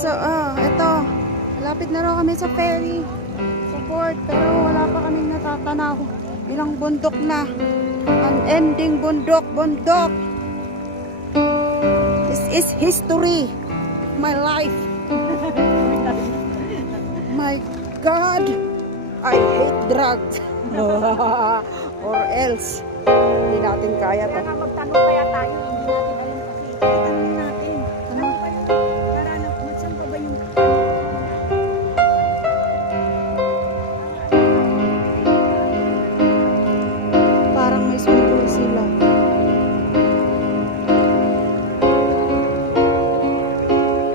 So, ito. Malapit na raw kami sa ferry. Sa port. Pero wala pa kaming natatanaw. Ilang bundok na. Unending bundok. Bundok. This is history. My life. My God. I hate drugs. Or else. Hindi natin kaya to. Kaya magtanong kaya tayo, hindi natin alam kasi. Tanong natin. Tanong pa yung naranap mo, saan pa ba yung... Parang may sumbol sila.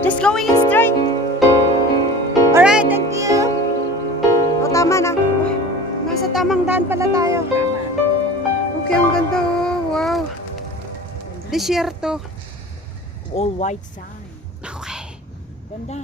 Just going straight. Alright, thank you. O, tama na. Nasa tamang daan pala tayo. Okay, ang ganda oh. Wow. Desierto. All white sand. Okay. Ganda.